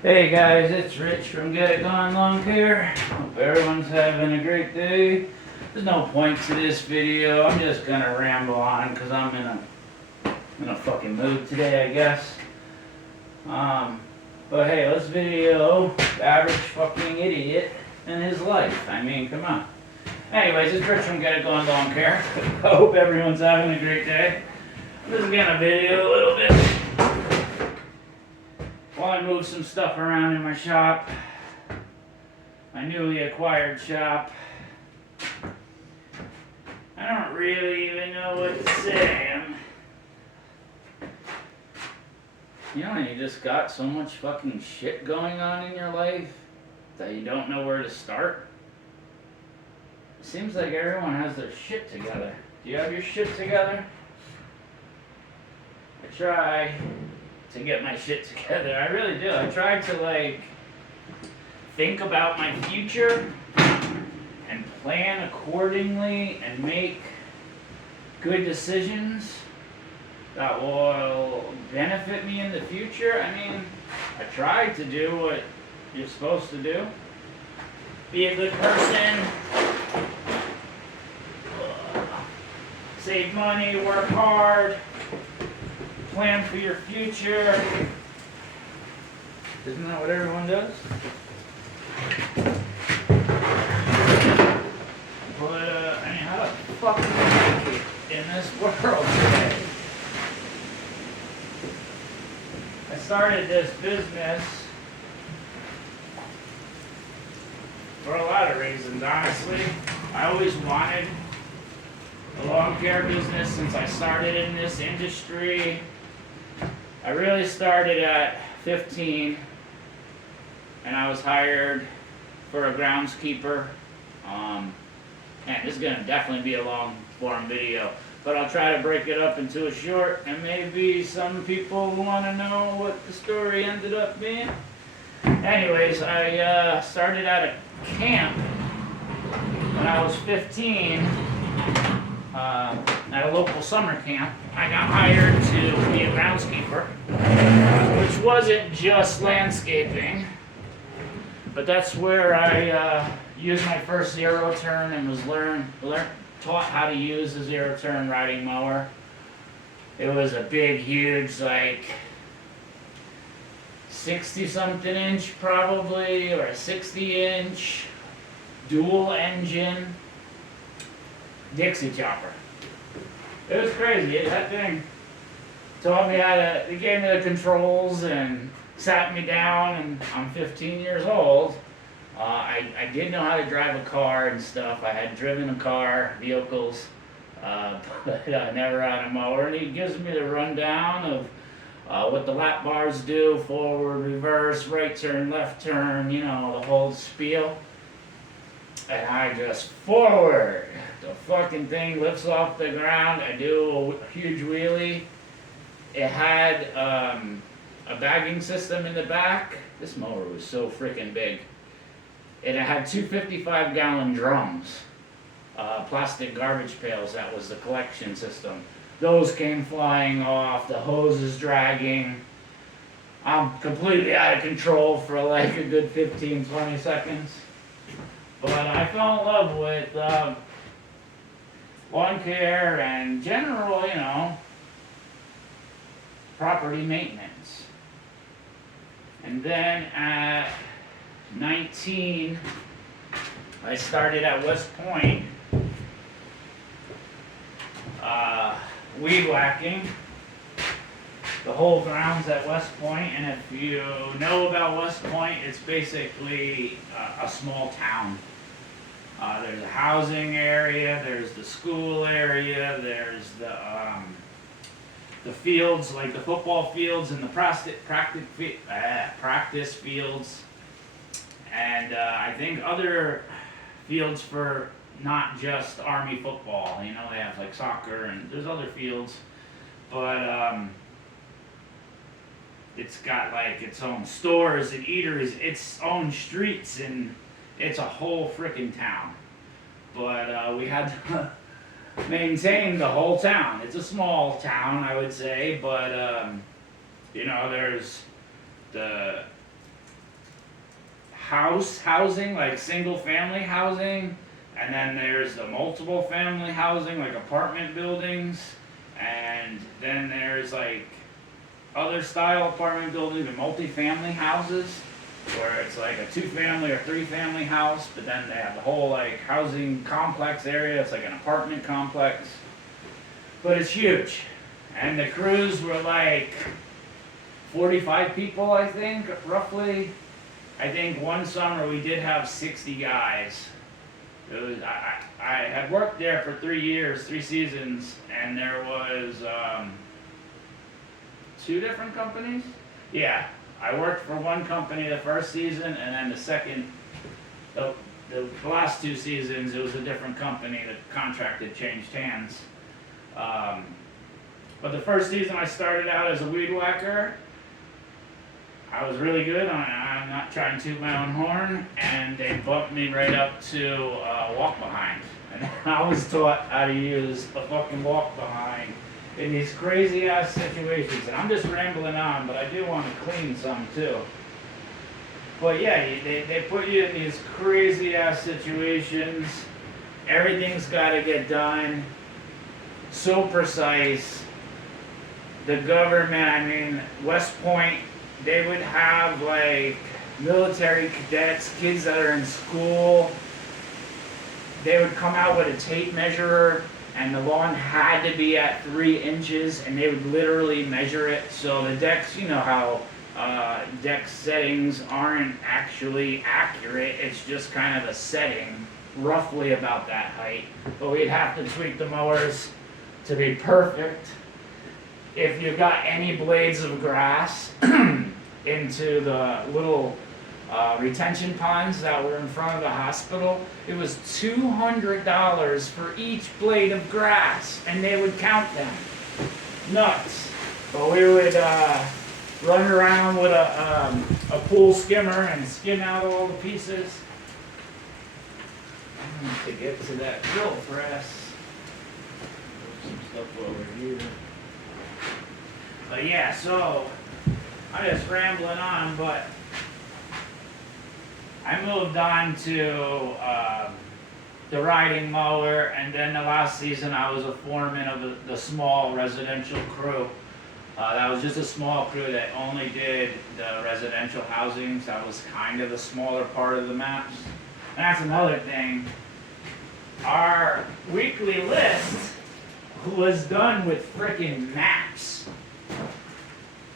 Hey guys, it's Rich from Get It Gone Lawncare. Hope everyone's having a great day. There's no point to this video. I'm just gonna ramble on because I'm in a fucking mood today, I guess. But hey, let's video the average fucking idiot in his life. I mean, come on. Anyways, it's Rich from Get It Gone Lawncare. I hope everyone's having a great day. I'm just gonna video a little bit while I move some stuff around in my shop, my newly acquired shop. I don't really even know what to say. You know, you just got so much fucking shit going on in your life that you don't know where to start. It seems like everyone has their shit together. Do you have your shit together? I try to get my shit together. I really do. I try to think about my future and plan accordingly and make good decisions that will benefit me in the future. I mean, I try to do what you're supposed to do. Be a good person. Save money, work hard. Plan for your future. Isn't that what everyone does? But, I mean, how the fuck do we make it in this world today? I started this business for a lot of reasons, honestly. I always wanted a lawn care business since I started in this industry. I really started at 15, and I was hired for a groundskeeper. And this is going to definitely be a long form video, but I'll try to break it up into a short, and maybe some people want to know what the story ended up being. Anyways, I started at a camp when I was 15. At a local summer camp. I got hired to be a groundskeeper, which wasn't just landscaping, but that's where I used my first zero turn and was taught how to use a zero turn riding mower. It was a big, huge, 60-something inch probably, or a 60-inch dual engine Dixie chopper. It was crazy. That thing taught me it gave me the controls and sat me down, and I'm 15 years old. I did know how to drive a car and stuff. I had driven a car, vehicles, but never on a mower. And he gives me the rundown of what the lap bars do, forward, reverse, right turn, left turn, the whole spiel. And I just forward. The fucking thing lifts off the ground. I do a huge wheelie. It had a bagging system in the back. This mower was so freaking big. And it had two 55-gallon drums, plastic garbage pails. That was the collection system. Those came flying off. The hose is dragging. I'm completely out of control for a good 15, 20 seconds. But I fell in love with lawn care and general, property maintenance. And then at 19, I started at West Point weed whacking the whole grounds at West Point. And if you know about West Point, it's basically a small town. There's a housing area, there's the school area, there's the fields, like the football fields and the practice fields, and I think other fields for not just Army football. They have soccer, and there's other fields, but it's got its own stores and eateries, its own streets, and it's a whole freaking town. But we had to maintain the whole town. It's a small town, I would say, but there's the housing, like single family housing, and then there's the multiple family housing, like apartment buildings, and then there's like other style apartment buildings and multi-family houses, where it's like a 2-family or 3-family house, but then they have the whole like housing complex area. It's like an apartment complex, but it's huge. And the crews were like 45 people, I think, roughly. I think one summer we did have 60 guys. It was, I had worked there for 3 years, 3 seasons, and there was 2 different companies? Yeah, I worked for one company the first season, and then the last 2 seasons it was a different company. The contract had changed hands. But the first season I started out as a weed whacker. I was really good. I'm not trying to toot my own horn, and they bumped me right up to walk behind. And I was taught how to use a fucking walk behind in these crazy ass situations. And I'm just rambling on, but I do want to clean some too. But yeah, they put you in these crazy ass situations. Everything's got to get done so precise. The government, I mean, West Point, they would have like military cadets, kids that are in school. They would come out with a tape measurer, and the lawn had to be at 3 inches, and they would literally measure it. So the decks, you know how deck settings aren't actually accurate. It's just kind of a setting, roughly about that height. But we'd have to tweak the mowers to be perfect. If you got any blades of grass into the little retention ponds that were in front of the hospital, it was $200 for each blade of grass, and they would count them. Nuts. But we would run around with a pool skimmer and skim out all the pieces. To get to that drill press. Some stuff over here. But yeah, so I'm just rambling on, but I moved on to the riding mower, and then the last season I was a foreman of the small residential crew. That was just a small crew that only did the residential housings. That was kind of the smaller part of the maps. And that's another thing. Our weekly list was done with frickin' maps.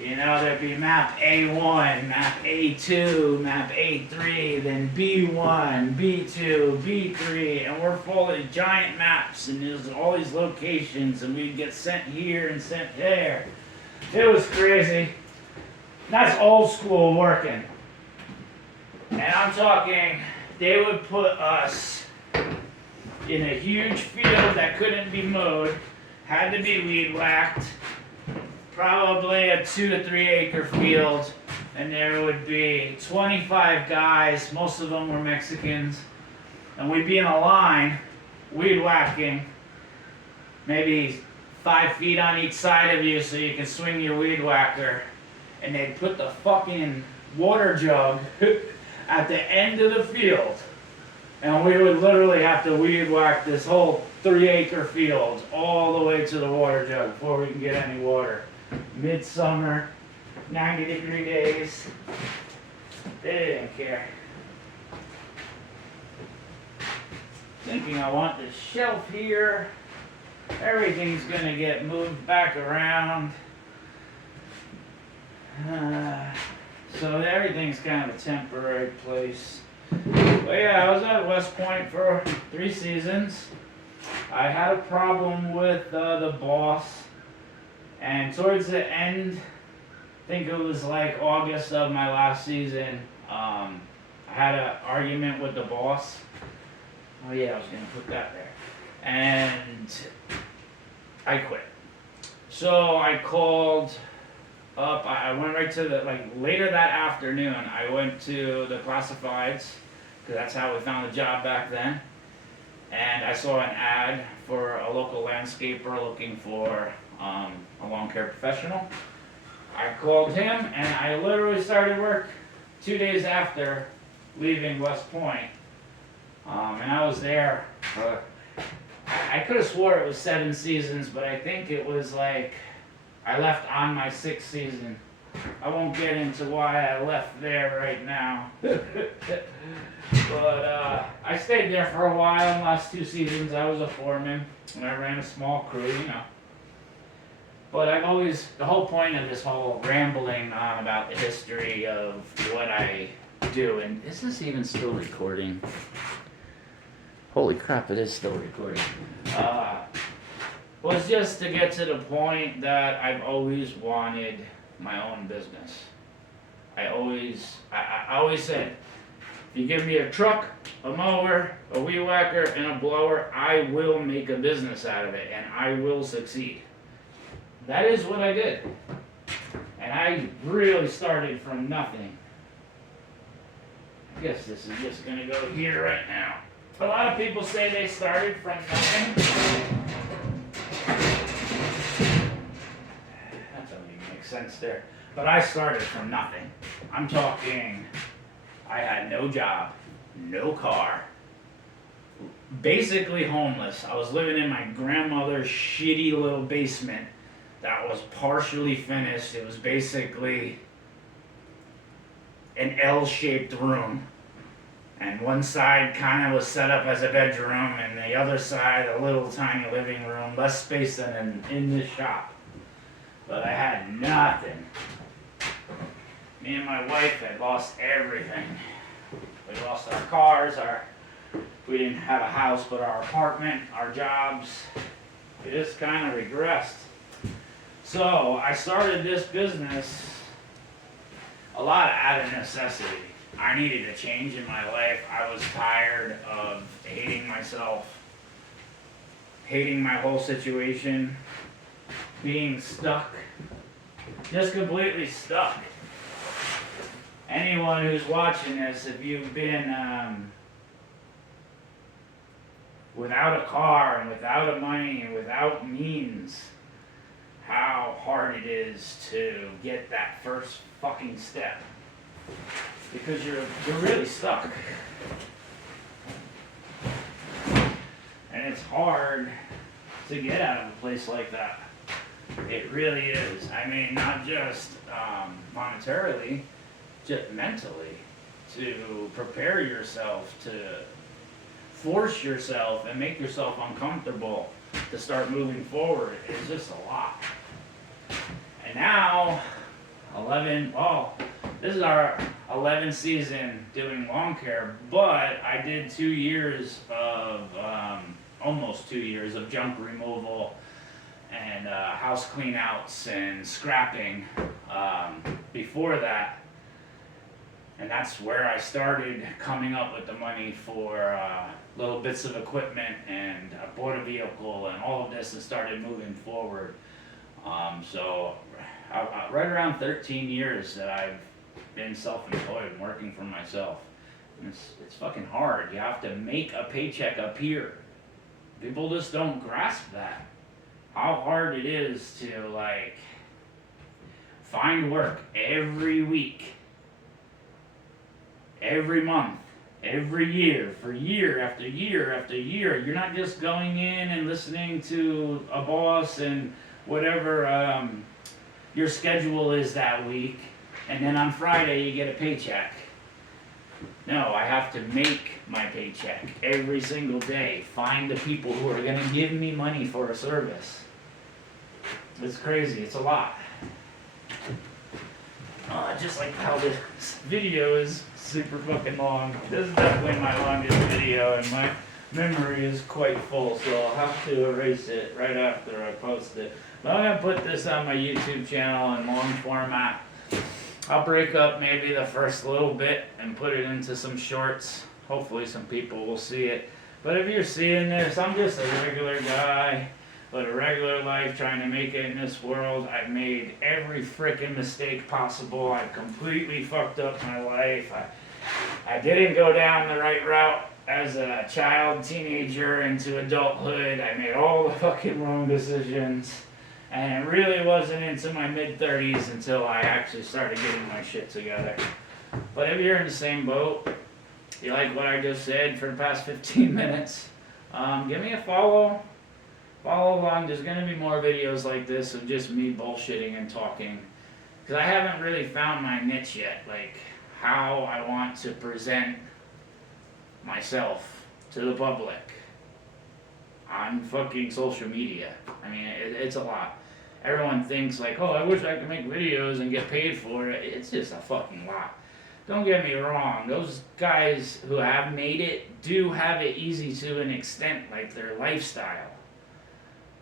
You know, there'd be map A1, map A2, map A3, then B1, B2, B3, and we're full of giant maps, and there's all these locations, and we'd get sent here and sent there. It was crazy. That's old school working. And I'm talking, they would put us in a huge field that couldn't be mowed, had to be weed whacked, probably a 2 to 3 acre field, and there would be 25 guys, most of them were Mexicans, and we'd be in a line, weed whacking, maybe 5 feet on each side of you so you can swing your weed whacker, and they'd put the fucking water jug at the end of the field, and we would literally have to weed whack this whole 3 acre field all the way to the water jug before we can get any water. Midsummer, 90-degree days, they didn't care. Thinking I want the shelf here. Everything's gonna get moved back around. So everything's kind of a temporary place. But yeah, I was at West Point for 3 seasons. I had a problem with the boss. And towards the end, I think it was like August of my last season, I had an argument with the boss. Oh yeah, I was going to put that there. And I quit. So I called up, I went right to later that afternoon, I went to the classifieds, because that's how we found the job back then. And I saw an ad for a local landscaper looking for a lawn care professional. I called him, and I literally started work 2 days after leaving West Point. And I was there for, I could have swore it was 7 seasons, but I think it was like, I left on my 6th season. I won't get into why I left there right now. But I stayed there for a while. In the last 2 seasons I was a foreman and I ran a small crew, you know. But I've always, the whole point of this whole rambling on about the history of what I do, and is this even still recording? Holy crap, it is still recording. Was just to get to the point that I've always wanted my own business. I always said, if you give me a truck, a mower, a weed whacker, and a blower, I will make a business out of it, and I will succeed. That is what I did. And I really started from nothing. I guess this is just gonna go here right now. A lot of people say they started from nothing. That doesn't even make sense there. But I started from nothing. I'm talking, I had no job, no car, basically homeless. I was living in my grandmother's shitty little basement that was partially finished. It was basically an L-shaped room. And one side kind of was set up as a bedroom, and the other side a little tiny living room, less space than in this shop. But I had nothing. Me and my wife had lost everything. We lost our cars, we didn't have a house, but our apartment, our jobs. We just kind of regressed. So I started this business a lot out of necessity. I needed a change in my life. I was tired of hating myself, hating my whole situation, being stuck, just completely stuck. Anyone who's watching this, if you've been without a car and without a money and without means, how hard it is to get that first fucking step. Because you're really stuck. And it's hard to get out of a place like that. It really is. I mean, not just monetarily, just mentally. To prepare yourself, to force yourself and make yourself uncomfortable to start moving forward is just a lot. And now, this is our 11th season doing Lawncare, but I did 2 years of, almost 2 years of junk removal and house cleanouts and scrapping before that. And that's where I started coming up with the money for little bits of equipment, and I bought a vehicle and all of this and started moving forward. So right around 13 years that I've been self-employed and working for myself. And it's fucking hard. You have to make a paycheck appear. People just don't grasp that. How hard it is to find work every week, every month, every year, for year after year after year. You're not just going in and listening to a boss and whatever your schedule is that week, and then on Friday you get a paycheck. No, I have to make my paycheck every single day. Find the people who are going to give me money for a service. It's crazy. It's a lot. Just like how this video is super fucking long. This is definitely my longest video, and my memory is quite full, so I'll have to erase it right after I post it. But I'm going to put this on my YouTube channel in long format. I'll break up maybe the first little bit and put it into some shorts. Hopefully some people will see it. But if you're seeing this, I'm just a regular guy, but a regular life trying to make it in this world. I've made every frickin' mistake possible. I've completely fucked up my life. I didn't go down the right route as a child, teenager, into adulthood. I made all the fucking wrong decisions. And it really wasn't into my mid-30s until I actually started getting my shit together. But if you're in the same boat, you like what I just said for the past 15 minutes, give me a follow. Follow along. There's going to be more videos like this of just me bullshitting and talking. Because I haven't really found my niche yet. Like, how I want to present myself to the public on fucking social media. I mean, it's a lot. Everyone thinks like, oh, I wish I could make videos and get paid for it. It's just a fucking lot. Don't get me wrong, those guys who have made it do have it easy to an extent, like their lifestyle.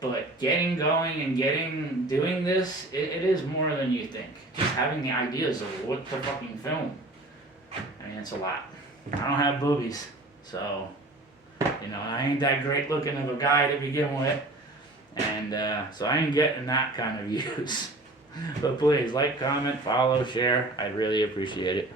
But getting going and doing this, it is more than you think. Just having the ideas of what to fucking film. I mean, it's a lot. I don't have boobies, so, you know, I ain't that great looking of a guy to begin with. And so I ain't getting that kind of views. But please, like, comment, follow, share. I'd really appreciate it.